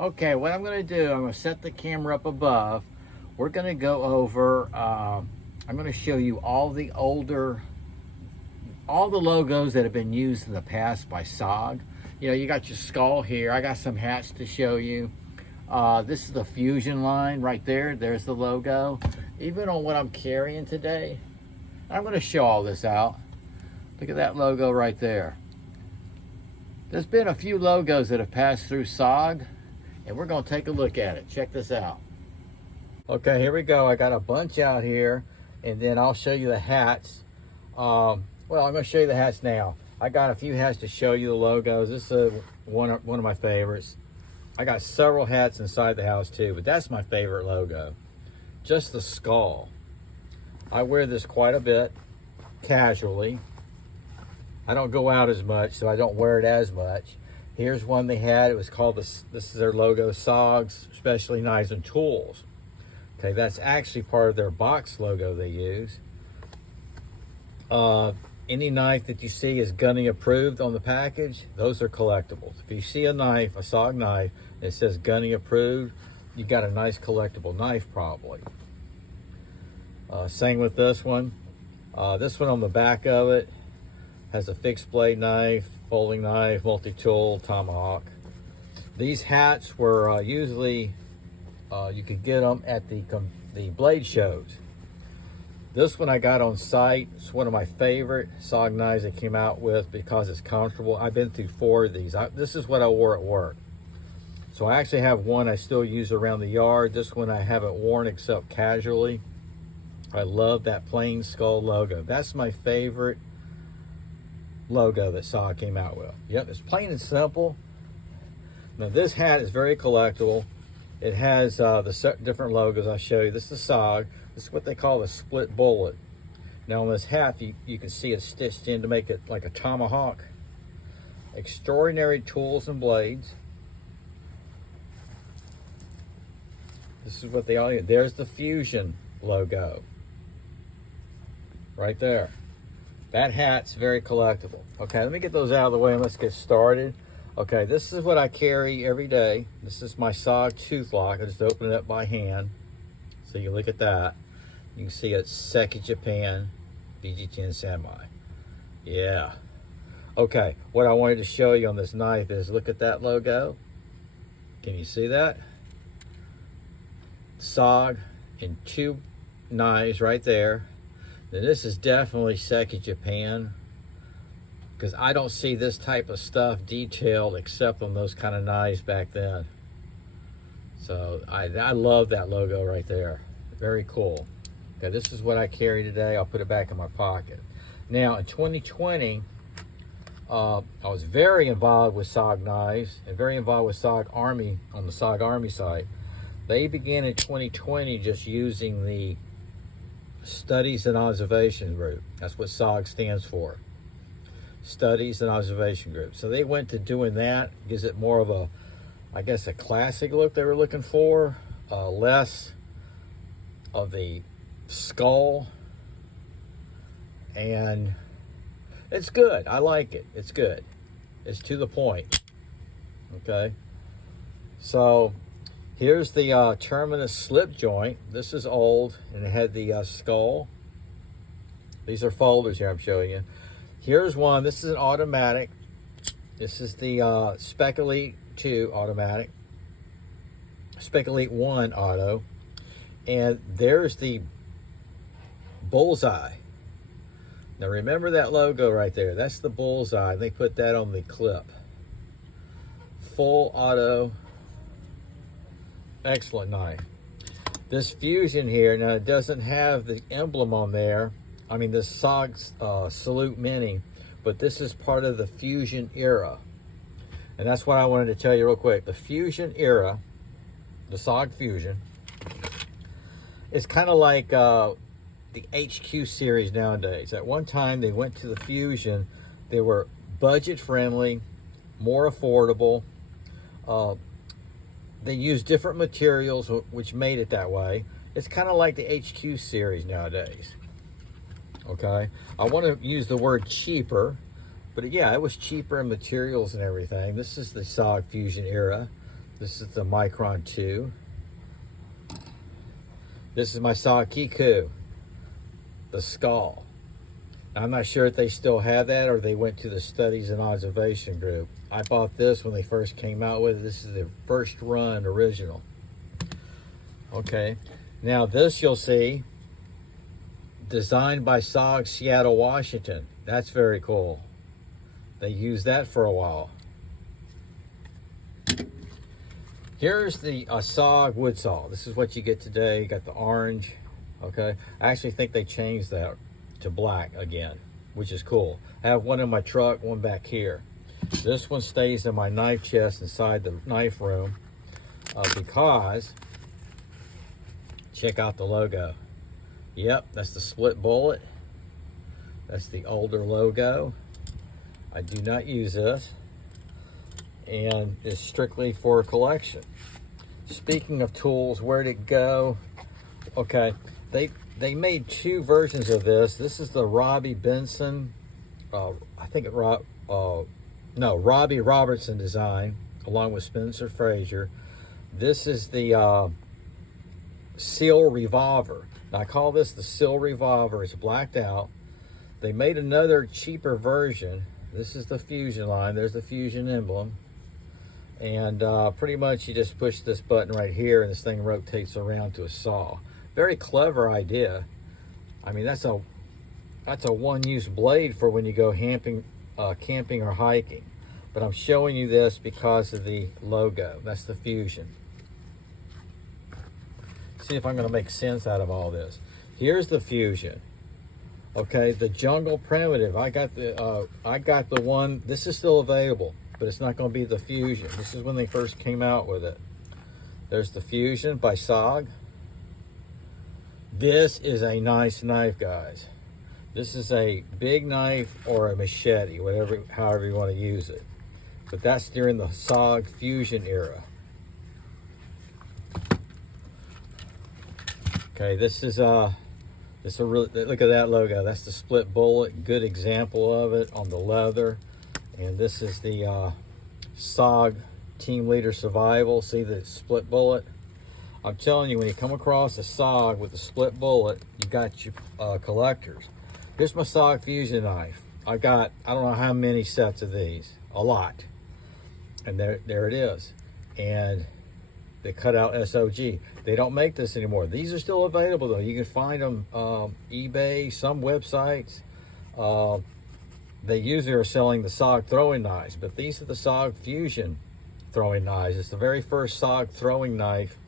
Okay, what I'm going to do, I'm going to set the camera up above. We're going to go over, I'm going to show you all the logos that have been used in the past by SOG. You know, you got your skull here. I got some hats to show you. This is the Fusion line right there. There's the logo. Even on what I'm carrying today, I'm going to show all this out. Look at that logo right there. There's been a few logos that have passed through SOG, and we're going to take a look at it. Check this out. Okay, here we go. I got a bunch out here, and then I'll show you the hats. Well, I'm going to show you the hats now. I got a few hats to show you the logos. This is one of my favorites. I got several hats inside the house too, but that's my favorite logo. Just the skull. I wear this quite a bit, casually. I don't go out as much, so I don't wear it as much. Here's one they had. It was called, this is their logo, SOG's Specialty Knives and Tools. Okay, that's actually part of their box logo they use. Any knife that you see is gunning approved on the package, those are collectibles. If you see a knife, a SOG knife, that says gunning approved, you got a nice collectible knife probably. Same with this one. This one on the back of it has a fixed blade knife, folding knife, multi-tool, tomahawk. These hats were usually, you could get them at the blade shows. This one I got on site. It's one of my favorite SOG knives they came out with because it's comfortable. I've been through 4 of these. This is what I wore at work. So I actually have one I still use around the yard. This one I haven't worn except casually. I love that plain skull logo. That's my favorite logo that SOG came out with. Yep, it's plain and simple. Now this hat is very collectible. It has the different logos I'll show you. This is SOG. This is what they call the split bullet. Now on this hat, you can see it stitched in to make it like a tomahawk. Extraordinary tools and blades. This is what they all use. There's the Fusion logo. Right there. That hat's very collectible. Okay, let me get those out of the way and let's get started. Okay, this is what I carry every day. This is my SOG tooth lock. I just open it up by hand. So you look at that. You can see it's Seki Japan BG10 Semi. Yeah. Okay, what I wanted to show you on this knife is look at that logo. Can you see that? SOG in 2 knives right there. Then this is definitely Seki Japan, because I don't see this type of stuff detailed except on those kind of knives back then. So I love that logo right there. Very cool. Okay, this is what I carry today. I'll put it back in my pocket. Now in 2020, I was very involved with SOG knives and very involved with SOG Army on the SOG Army site. They began in 2020 just using the Studies and Observation Group. That's what SOG stands for. Studies and Observation Group. So they went to doing that. Gives it more of a, I guess, a classic look they were looking for. Less of the skull. And it's good. I like it. It's good. It's to the point. Okay. So here's the terminus slip joint. This is old, and it had the skull. These are folders here I'm showing you. Here's one. This is an automatic. This is the Spec Elite 2 automatic. Spec Elite 1 auto. And there's the bullseye. Now remember that logo right there. That's the bullseye. They put that on the clip. Full auto. Excellent knife. This Fusion here, now it doesn't have the emblem on there. I mean, this SOG Salute Mini, but this is part of the Fusion era. And that's what I wanted to tell you real quick. The Fusion era, the SOG Fusion, is kind of like the HQ series nowadays. At one time, they went to the Fusion. They were budget friendly, more affordable. They used different materials, which made it that way. It's kind of like the HQ series nowadays. Okay, I want to use the word cheaper, but yeah, it was cheaper in materials and everything. This is the SOG Fusion era. This is the Micron 2. This is my SOG Kiku, the skull. I'm not sure if they still have that or they went to the studies and observation group. I bought this when they first came out with it. This is the first run original. Okay, now this you'll see, designed by SOG Seattle, Washington. That's very cool. They used that for a while. Here's the SOG wood saw. This is what you get today. You got the orange. Okay, I actually think they changed that to black again, which is cool. I have one in my truck, one back here. This one stays in my knife chest inside the knife room because, check out the logo. Yep, that's the split bullet. That's the older logo. I do not use this, and it's strictly for a collection. Speaking of tools, where'd it go? Okay, they made two versions of this. This is the Robbie Benson, I think it Robbie Robertson design, along with Spencer Frazier. This is the Seal Revolver. Now, I call this the Seal Revolver. It's blacked out. They made another cheaper version. This is the Fusion line. There's the Fusion emblem. And pretty much you just push this button right here and this thing rotates around to a saw. Very clever idea. I mean, that's a one-use blade for when you go camping or hiking. But I'm showing you this because of the logo. That's the Fusion. See if I'm going to make sense out of all this. Here's the Fusion. Okay, the Jungle Primitive. I got the one. This is still available, but it's not going to be the Fusion. This is when they first came out with it. There's the Fusion by SOG. This is a nice knife, guys. This is a big knife or a machete, however you want to use it. But that's during the SOG Fusion era. Okay, this is a really, look at that logo. That's the split bullet. Good example of it on the leather. And this is the SOG Team Leader Survival. See the split bullet? I'm telling you, when you come across a SOG with a split bullet, you got your collectors. Here's my SOG Fusion knife. I don't know how many sets of these. A lot. And there it is. And they cut out SOG. They don't make this anymore. These are still available though. You can find them eBay, some websites. They usually are selling the SOG throwing knives, but these are the SOG Fusion throwing knives. It's the very first SOG throwing knife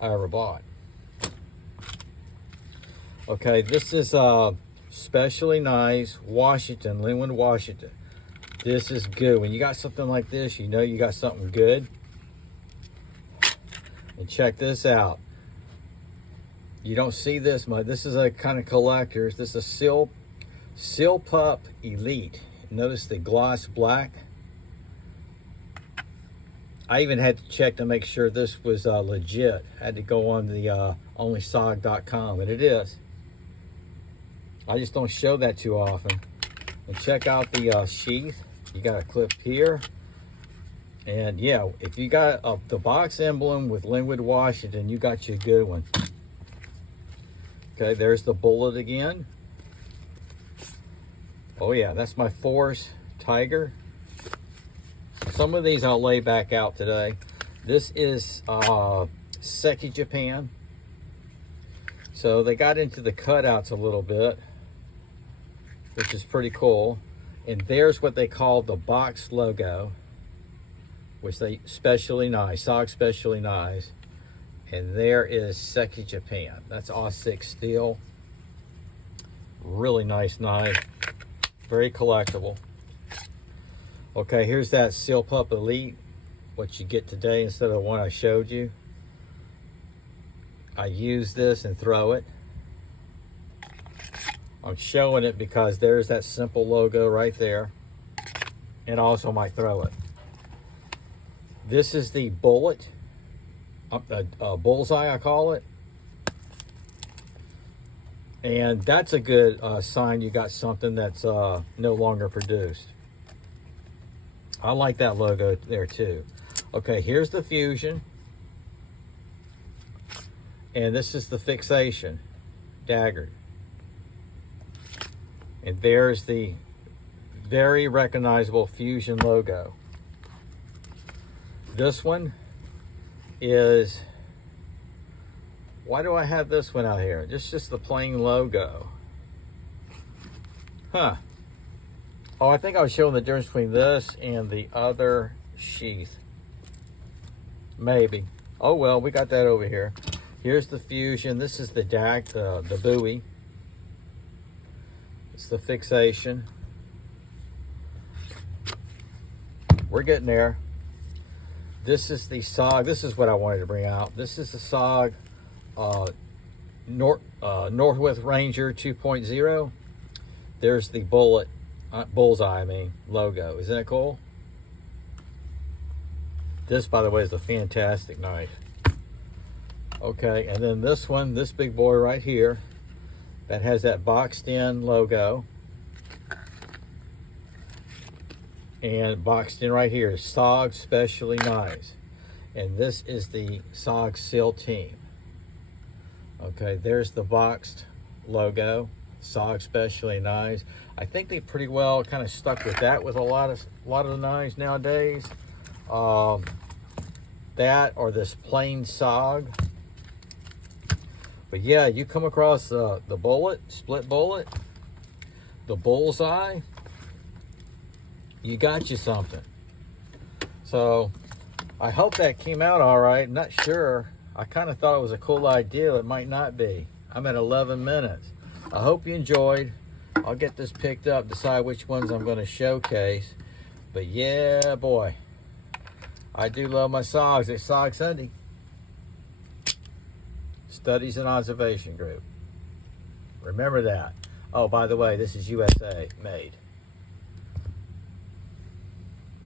I ever bought. Okay, this is Specially Nice, Washington, Linwood, Washington. This is good. When you got something like this, you know you got something good. And check this out. You don't see this much. This is a kind of collector's. This is a Seal Pup Elite. Notice the gloss black. I even had to check to make sure this was legit. I had to go on the onlysog.com, and it is. I just don't show that too often. And check out the sheath. You got a clip here. And yeah, if you got the box emblem with Linwood, Washington, you got you a good one. Okay, there's the bullet again. Oh yeah, that's my Force Tiger. Some of these I'll lay back out today. This is Seki, Japan. So they got into the cutouts a little bit, which is pretty cool. And there's what they call the box logo, which they Specially Nice, SOG Specially Nice. And there is Seki, Japan. That's AW6 steel. Really nice knife. Very collectible. Okay, here's that Seal Pup Elite, what you get today instead of the one I showed you. I use this and throw it. I'm showing it because there's that simple logo right there. And also might throw it. This is the bullet, bullseye I call it. And that's a good sign you got something that's no longer produced. I like that logo there too. Okay, here's the fusion. And this is the fixation, daggered. And there's the very recognizable Fusion logo. This one is, why do I have this one out here? Just the plain logo. Huh. Oh, I think I was showing the difference between this and the other sheath. Maybe. Oh well, we got that over here. Here's the Fusion. This is the the buoy. It's the fixation. We're getting there. This is the SOG. This is what I wanted to bring out. This is the SOG Northwest Ranger 2.0. There's the bullseye, logo. Isn't that cool? This, by the way, is a fantastic knife. Okay, and then this one, this big boy right here, that has that boxed in logo. And boxed in right here is SOG Specialty Knives. And this is the SOG SEAL team. Okay, there's the boxed logo, SOG Specialty Knives. I think they pretty well kind of stuck with that with a lot of the knives nowadays. That or this plain SOG. But yeah, you come across the bullet, split bullet, the bullseye, you got you something. So I hope that came out all right. I'm not sure. I kind of thought it was a cool idea. It might not be. I'm at 11 minutes. I hope you enjoyed. I'll get this picked up, decide which ones I'm going to showcase. But yeah, boy, I do love my SOGs. It's SOG Sunday. Studies and Observation Group. Remember that. Oh, by the way, this is USA made.